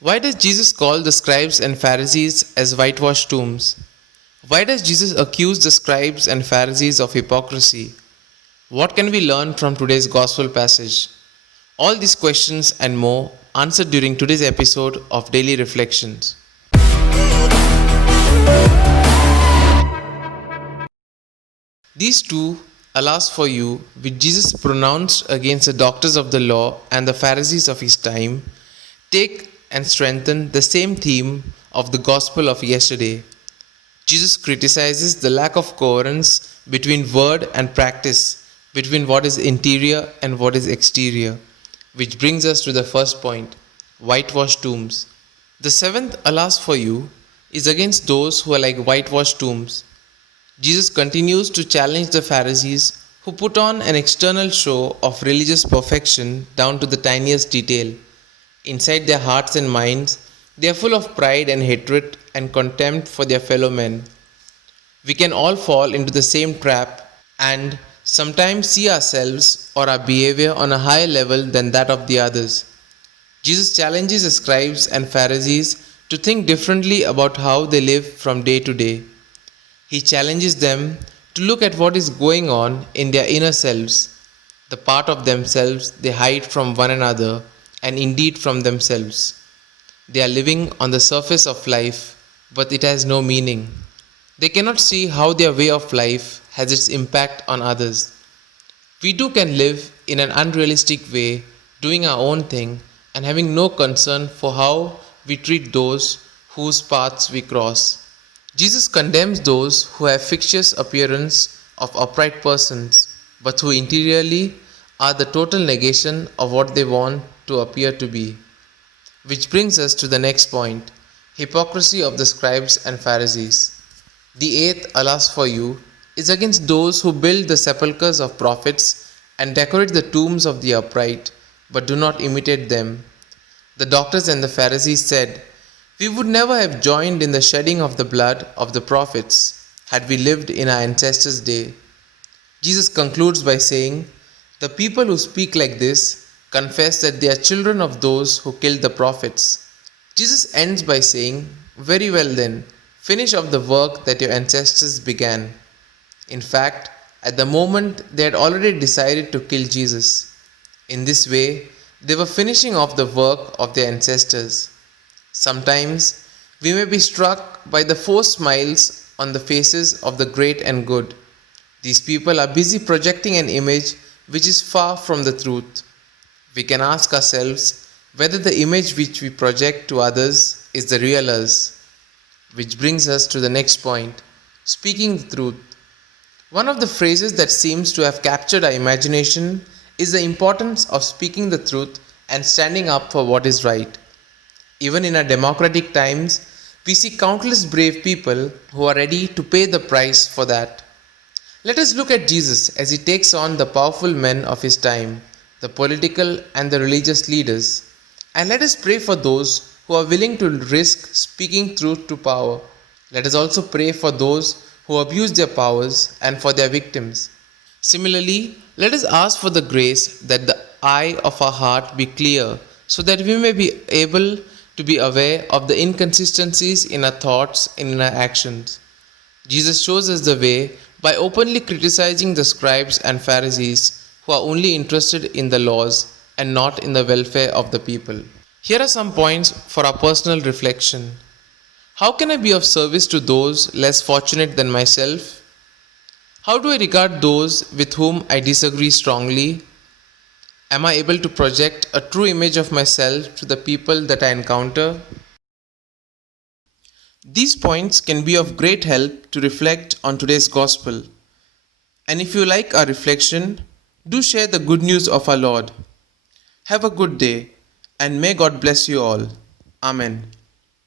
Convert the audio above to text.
Why does Jesus call the scribes and Pharisees as whitewashed tombs? Why does Jesus accuse the scribes and Pharisees of hypocrisy? What can we learn from today's gospel passage? All these questions and more answered during today's episode of Daily Reflections. These two, alas for you, which Jesus pronounced against the doctors of the law and the Pharisees of his time, take and strengthen the same theme of the gospel of yesterday. Jesus criticizes the lack of coherence between word and practice, between what is interior and what is exterior, which brings us to the first point: whitewashed tombs. The seventh, alas for you, is against those who are like whitewashed tombs. Jesus continues to challenge the Pharisees who put on an external show of religious perfection down to the tiniest detail. Inside their hearts and minds, they are full of pride and hatred and contempt for their fellow men. We can all fall into the same trap and sometimes see ourselves or our behavior on a higher level than that of the others. Jesus challenges the scribes and Pharisees to think differently about how they live from day to day. He challenges them to look at what is going on in their inner selves, the part of themselves they hide from one another and indeed from themselves. They are living on the surface of life, but it has no meaning. They cannot see how their way of life has its impact on others. We too can live in an unrealistic way, doing our own thing and having no concern for how we treat those whose paths we cross. Jesus condemns those who have fictitious appearance of upright persons, but who interiorly are the total negation of what they want to appear to be. Which brings us to the next point: hypocrisy of the scribes and Pharisees. The eighth, alas for you, is against those who build the sepulchres of prophets and decorate the tombs of the upright, but do not imitate them. The doctors and the Pharisees said, "We would never have joined in the shedding of the blood of the prophets had we lived in our ancestors' day." Jesus concludes by saying, "The people who speak like this confess that they are children of those who killed the prophets." Jesus ends by saying, "Very well then, finish off the work that your ancestors began." In fact, at the moment they had already decided to kill Jesus. In this way, they were finishing off the work of their ancestors. Sometimes we may be struck by the forced smiles on the faces of the great and good. These people are busy projecting an image which is far from the truth. We can ask ourselves whether the image which we project to others is the real us. Which brings us to the next point: speaking the truth. One of the phrases that seems to have captured our imagination is the importance of speaking the truth and standing up for what is right. Even in our democratic times, we see countless brave people who are ready to pay the price for that. Let us look at Jesus as he takes on the powerful men of his time, the political and the religious leaders, and let us pray for those who are willing to risk speaking truth to power. Let us also pray for those who abuse their powers and for their victims. Similarly, let us ask for the grace that the eye of our heart be clear so that we may be able to be aware of the inconsistencies in our thoughts and in our actions. Jesus shows us the way by openly criticizing the scribes and Pharisees who are only interested in the laws and not in the welfare of the people. Here are some points for our personal reflection. How can I be of service to those less fortunate than myself? How do I regard those with whom I disagree strongly? Am I able to project a true image of myself to the people that I encounter? These points can be of great help to reflect on today's gospel. And if you like our reflection, do share the good news of our Lord. Have a good day, and may God bless you all. Amen.